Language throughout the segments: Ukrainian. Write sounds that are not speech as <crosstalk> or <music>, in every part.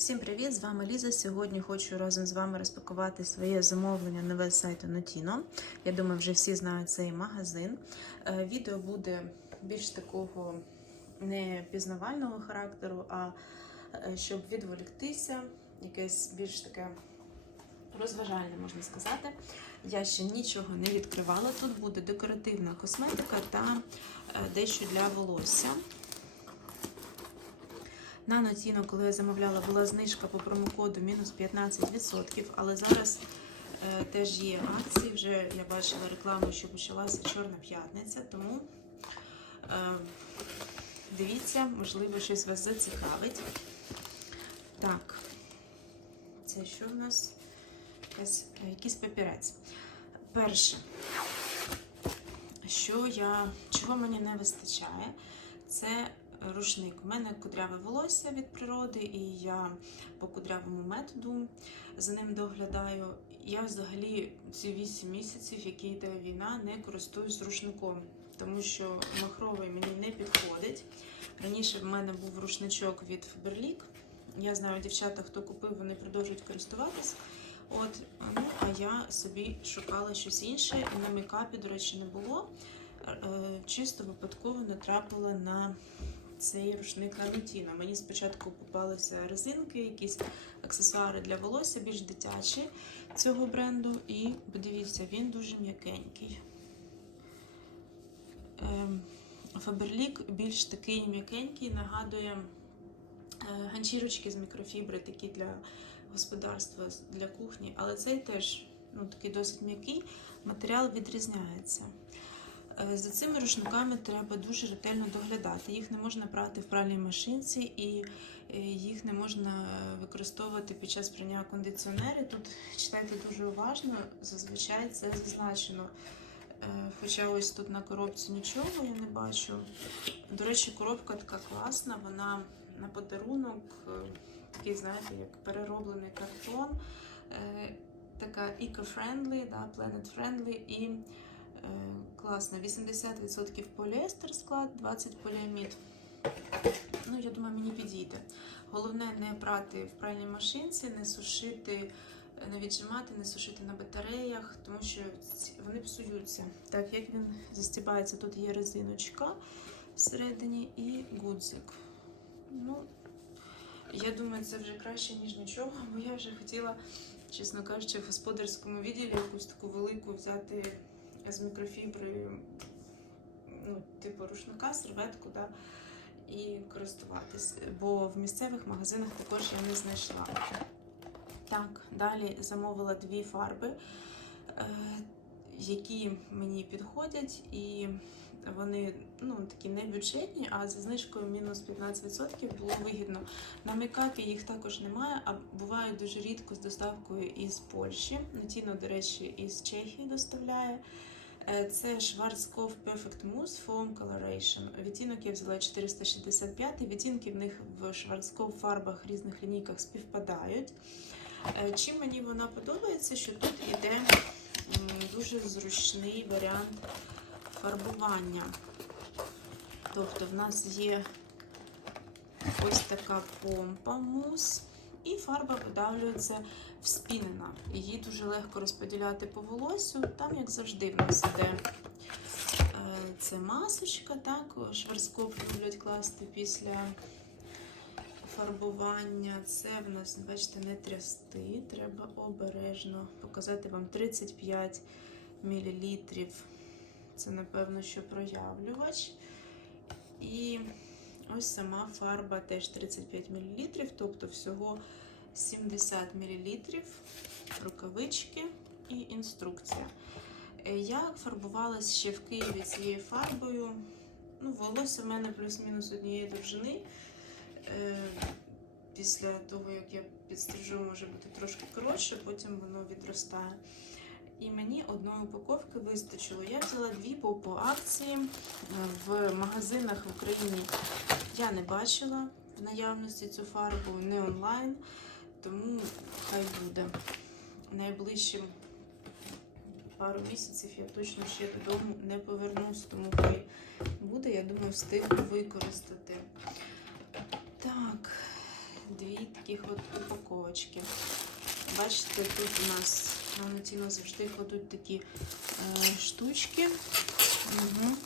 Всім привіт! З вами Ліза. Сьогодні хочу разом з вами розпакувати своє замовлення нове сайту Notino. Я думаю, вже всі знають цей магазин. Е, Відео буде більш такого не пізнавального характеру, а е, щоб відволіктися, якесь більш таке розважальне, можна сказати. Я ще нічого не відкривала. Тут буде декоративна косметика та е, дещо для волосся. На Нотіно, коли я замовляла, була знижка по промокоду мінус 15%, але зараз е, теж є акції. Вже я бачила рекламу, що почалася Чорна п'ятниця, тому е, дивіться, можливо, щось вас зацікавить. Так, це що в нас? Якась, е, якийсь папірець. Перше, що я, чого мені не вистачає, це рушник. У мене кудряве волосся від природи, і я по кудрявому методу за ним доглядаю. Я взагалі ці 8 місяців, які йде війна, не користуюсь рушником, тому що махровий мені не підходить. Раніше в мене був рушничок від Faberlic. Я знаю, дівчата, хто купив, вони продовжують користуватись. От, ну, а я собі шукала щось інше. На мейкапі, до речі, не було. Е, Чисто випадково натрапила на цей рушник на Нутіно. Мені спочатку попалися резинки, якісь аксесуари для волосся, більш дитячі цього бренду. І подивіться, він дуже м'якенький. Ем, Фаберлік більш такий м'якенький, нагадує е, ганчірочки з мікрофібри, такі для господарства, для кухні, але цей теж ну, такий досить м'який, матеріал відрізняється. Е, За цими рушниками треба дуже ретельно доглядати. Їх не можна прати в пральній машинці і е, їх не можна використовувати під час прання кондиціонери. Тут читайте дуже уважно, зазвичай це зазначено. Е, Хоча ось тут на коробці нічого я не бачу. До речі, коробка така класна, вона на подарунок, такий, знаєте, як перероблений картон, така eco-friendly, да, planet-friendly і е, класна. 80% поліестер склад, 20 поліамід. Ну, я думаю, мені підійде. Головне не прати в пральній машинці, не сушити, не віджимати, не сушити на батареях, тому що вони псуються. Так, як він застібається, тут є резиночка всередині і гудзик. Ну, я думаю, це вже краще, ніж нічого, бо я вже хотіла, чесно кажучи, в господарському відділі якусь таку велику взяти з мікрофіброю, ну, типу рушника, серветку, да, і користуватись. Бо в місцевих магазинах також я не знайшла. Так, далі замовила дві фарби, е, які мені підходять, і вони ну, такі не бюджетні, а за знижкою мінус 15% було вигідно. На мейкапі їх також немає, а бувають дуже рідко з доставкою із Польщі. Нотіно, до речі, із Чехії доставляє. Е, Це Schwarzkopf Perfect Mousse Foam Coloration. Відтінок я взяла 465, відтінки в них в Schwarzkopf фарбах різних лінійках співпадають. Е, Чим мені вона подобається, що тут іде дуже зручний варіант фарбування. Тобто в нас є ось така помпа мус, і фарба видавлюється вспінена. Її дуже легко розподіляти по волосю. Там, як завжди, в нас іде е, це масочка, так, шварскоп люблять класти після фарбування. Це в нас, бачите, не трясти. Треба обережно показати вам 35 мл. Це, напевно, що проявлювач. І ось сама фарба теж 35 мл, тобто всього 70 мл, рукавички і інструкція. Е, Я фарбувалась ще в Києві цією фарбою. Ну, волосся в мене плюс-мінус однієї довжини. Е, Після того, як я підстрижу, може бути трошки коротше, потім воно відростає. І мені одної упаковки вистачило. Я взяла дві, бо по акції е, в магазинах в Україні я не бачила в наявності цю фарбу не онлайн, тому хай буде. Найближчим пару місяців я точно ще додому не повернусь, тому хай буде, я думаю, встигну використати. Так, дві таких от упаковочки. Бачите, тут у нас на Нотіно завжди кладуть такі е, штучки. Угу.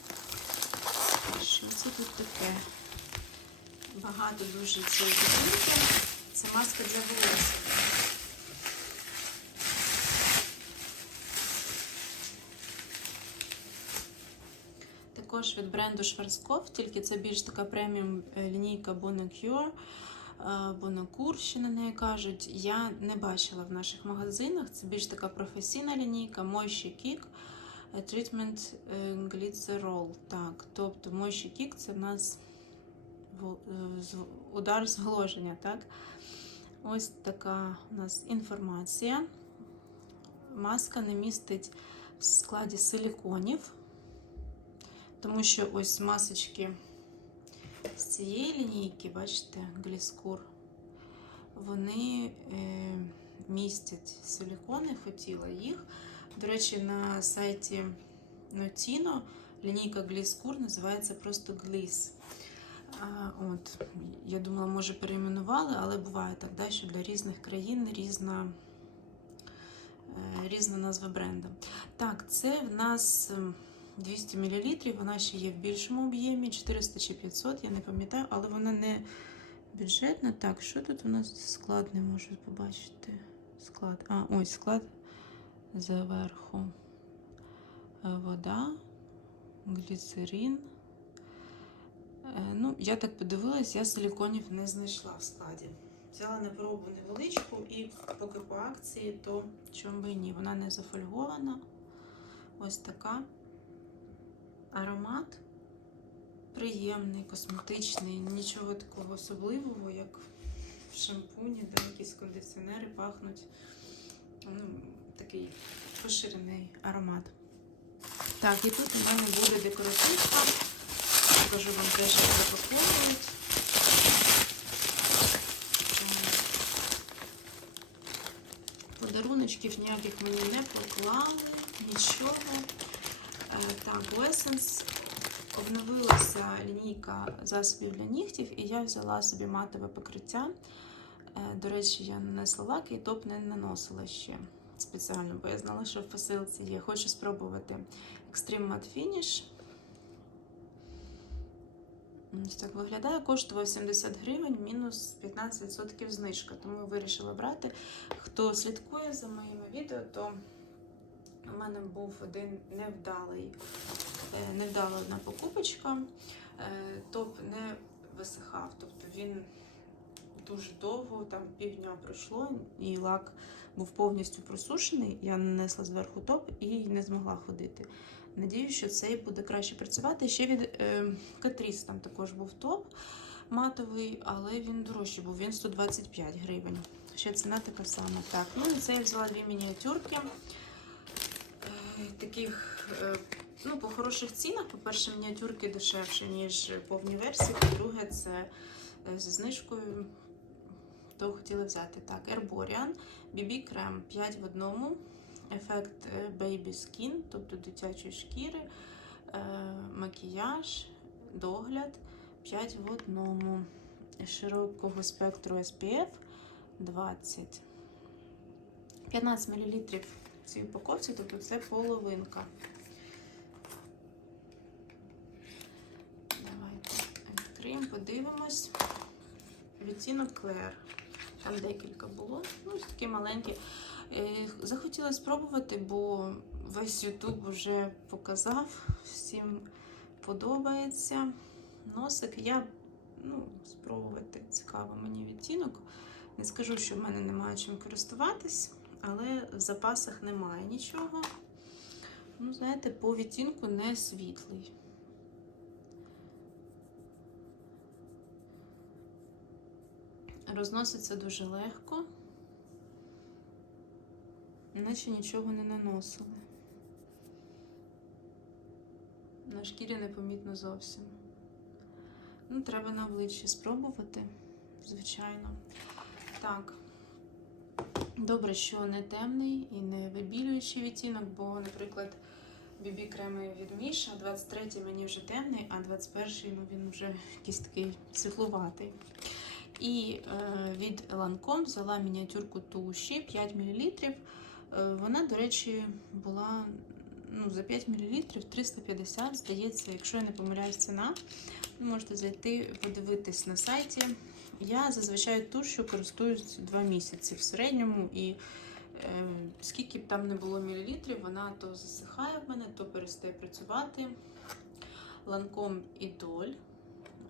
Що це тут таке? Багато дуже цієї підтримки. Це маска для волосся. Також від бренду Schwarzkopf, тільки це більш така преміум е, лінійка Bonacure. Бонакур, ще на неї кажуть. Я не бачила в наших магазинах. Це більш така професійна лінійка Moisture Kick е, Treatment е, Glycerol. Так, тобто Moisture Kick це в нас е, удар зголоження. Так? Ось така у нас інформація. Маска не містить в складі силіконів, тому що ось масочки з цієї лінійки, бачите, гліскур, вони е, містять силікони, хотіла їх. До речі, на сайті Notino лінійка гліскур називається просто. А, от, я думала, може перейменували, але буває так, да, що для різних країн різна, е, різна назва бренду. Так, це в нас. Ем, 200 мл, вона ще є в більшому об'ємі, 400 чи 500, я не пам'ятаю, але вона не бюджетна. Так, що тут у нас склад не можу побачити? Склад. А, ось склад зверху. Е, Вода, гліцерин. Е, Ну, я так подивилась, я силіконів не знайшла в складі. Взяла на пробу невеличку і поки по акції, то чому би ні. Вона не зафольгована. Ось така. Аромат приємний, косметичний, нічого такого особливого, як в шампуні, де якісь кондиціонери пахнуть. Ну, такий поширений аромат. Так, і тут у мене буде декоративка. Покажу вам те, що запаковують. Подаруночків ніяких мені не поклали, нічого. Е, Так, Essence обновилася лінійка засобів для нігтів, і я взяла собі матове покриття. Е, До речі, я нанесла лак і топ не наносила ще спеціально, бо я знала, що в посилці є. Хочу спробувати Extreme Matte Finish. Так виглядає, коштував 70 гривень, мінус 15% знижка. Тому вирішила брати. Хто слідкує за моїми відео, то у мене був один невдалий, е, невдала одна покупочка. Е, Топ не висихав, тобто він дуже довго, там півдня пройшло, і лак був повністю просушений. Я нанесла зверху топ і не змогла ходити. Надіюсь, що цей буде краще працювати. Ще від е, Catrice там також був топ матовий, але він дорожчий був, він 125 гривень. Ще ціна така сама. Так, ну і це я взяла дві мініатюрки. Таких, е, ну, по хороших цінах. По-перше, мініатюрки дешевші, ніж повні версії. По-друге, це е, зі знижкою. То хотіла взяти. Так, Herborian, BB крем 5 в одному. Ефект е, Baby Skin, тобто дитячої шкіри, макіяж, догляд 5 в одному. Широкого спектру SPF 20. 15 мл цій упаковці, тобто це половинка. Давайте відкриємо, подивимось. Відтінок Claire. Там декілька було. Ну, такі маленькі. Е, Захотіла спробувати, бо весь YouTube вже показав, всім подобається. Носик я ну, спробувати цікаво мені відтінок. Не скажу, що в мене немає чим користуватись, але в запасах немає нічого. Ну, знаєте, по відтінку не світлий. Розноситься дуже легко, наче нічого не наносили. На шкірі непомітно зовсім. Ну, треба на обличчі спробувати, звичайно. Так. Добре, що не темний і не вибілюючий відтінок, бо, наприклад, бібі креми від Міша, 23-й мені вже темний, а 21-й ну, він вже якийсь такий світлуватий. І е, від Lancome взяла мініатюрку туші 5 мл. Е, вона, до речі, була ну, за 5 мл 350, здається, якщо я не помиляюсь, ціна. Можете зайти, подивитись на сайті. Я зазвичай тушю користуюсь 2 місяці в середньому, і е, скільки б там не було мілілітрів, вона то засихає в мене, то перестає працювати. Ланком Ідоль.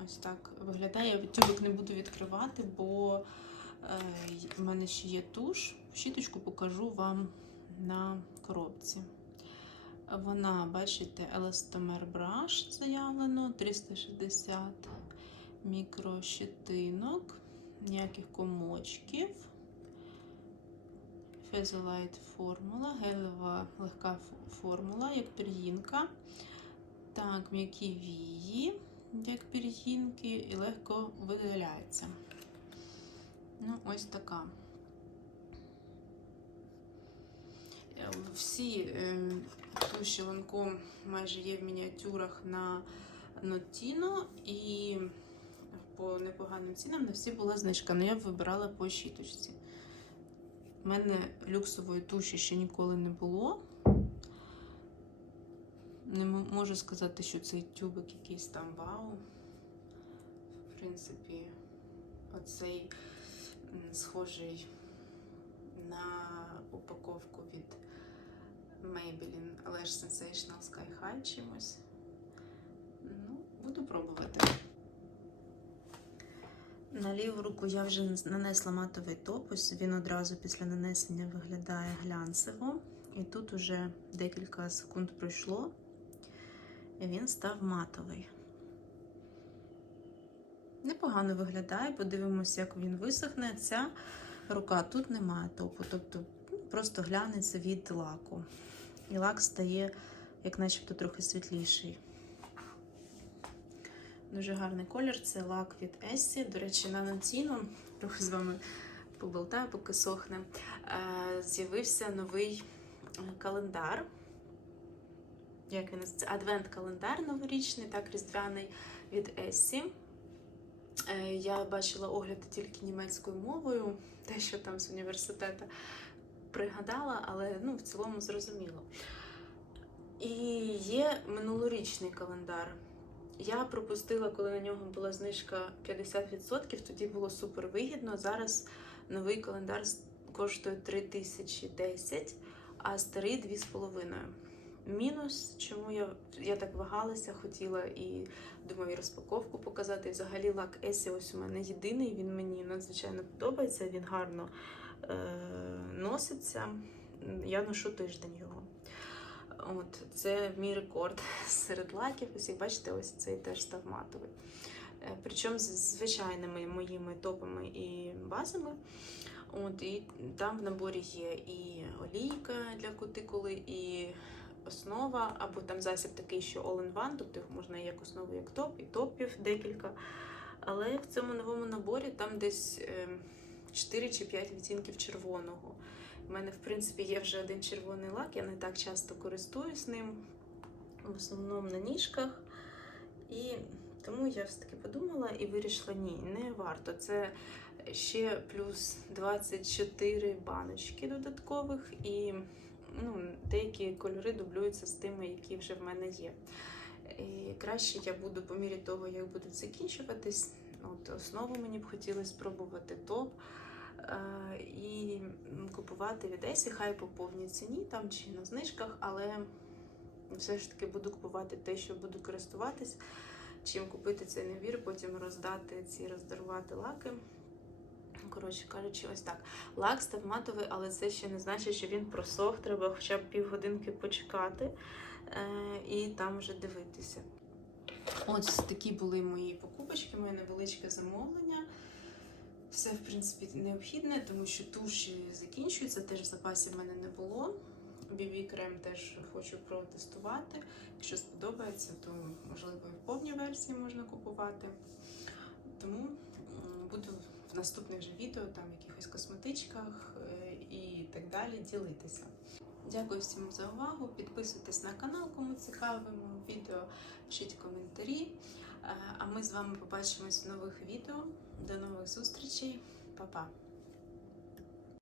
Ось так виглядає. Я тюбик не буду відкривати, бо е, в мене ще є туш. Щіточку покажу вам на коробці. Вона, бачите, еластомер браш заявлено 360 мікрощетинок, ніяких комочків. Фезолайт формула, гелева легка формула, як пір'їнка. Так, м'які вії, як пір'їнки, і легко видаляється. Ну, ось така. Е, Всі е, туші Lancome майже є в мініатюрах на Notino і по непоганим цінам на всі була знижка, але я вибирала по щіточці. У мене люксової туші ще ніколи не було. Не можу сказати, що цей тюбик якийсь там вау. В принципі, оцей схожий на упаковку від Maybelline Lash Sensational Sky High чимось. Ну, буду пробувати. На ліву руку я вже нанесла матовий топ. Ось він одразу після нанесення виглядає глянцево. І тут уже декілька секунд пройшло, і він став матовий. Непогано виглядає, подивимося, як він висохне. Ця рука тут немає топу, тобто ну, просто глянеться від лаку. І лак стає, як начебто, трохи світліший. Дуже гарний колір. Це лак від Essy. До речі, на Nantino, трохи з вами поболтаю, поки сохне. е, З'явився новий е, календар. Як він називається? Адвент-календар новорічний, так, різдвяний від Essy. Е, Я бачила огляди тільки німецькою мовою, те, що там з університету пригадала, але ну, в цілому зрозуміло. І є минулорічний календар. Я пропустила, коли на нього була знижка 50%, тоді було супер вигідно. Зараз новий календар коштує 3010, а старий 2,5. Мінус, чому я, я так вагалася, хотіла і думаю, і розпаковку показати. Взагалі лак Есі ось у мене єдиний, він мені надзвичайно подобається, він гарно е- носиться. Я ношу тиждень його. От, це мій рекорд <laughs> серед лаків. Ось як бачите, ось цей теж став матовий. Е, Причому з звичайними моїми топами і базами. От, і там в наборі є і олійка для кутикули, і основа, або там засіб такий, що all-in-one, тобто їх можна як основу, як топ, і топів декілька. Але в цьому новому наборі там десь е, 4 чи 5 відтінків червоного. У мене, в принципі, є вже один червоний лак, я не так часто користуюсь ним, в основному на ніжках. І тому я все таки подумала і вирішила, ні, не варто. Це ще плюс 24 баночки додаткових, і ну, деякі кольори дублюються з тими, які вже в мене є. І краще я буду по мірі того, як будуть закінчуватись. От основу мені б хотілося спробувати топ. Е, і купувати від Есі, хай по повній ціні там чи на знижках, але все ж таки буду купувати те, що буду користуватись, чим купити цей набір, потім роздати ці роздарувати лаки. Коротше кажучи, ось так. Лак став матовий, але це ще не значить, що він просох. Треба хоча б півгодинки почекати е, і там вже дивитися. Ось такі були мої покупочки, моє невеличке замовлення. Все, в принципі, необхідне, тому що туші закінчуються, теж в запасі в мене не було. BB крем теж хочу протестувати. Якщо сподобається, то можливо і в повній версії можна купувати. Тому буду в наступних же відео, там якихось косметичках е, і так далі ділитися. Дякую всім за увагу. Підписуйтесь на канал, кому цікавимо відео, пишіть коментарі. Е, А ми з вами побачимось в нових відео. До нових зустрічей. Па-па!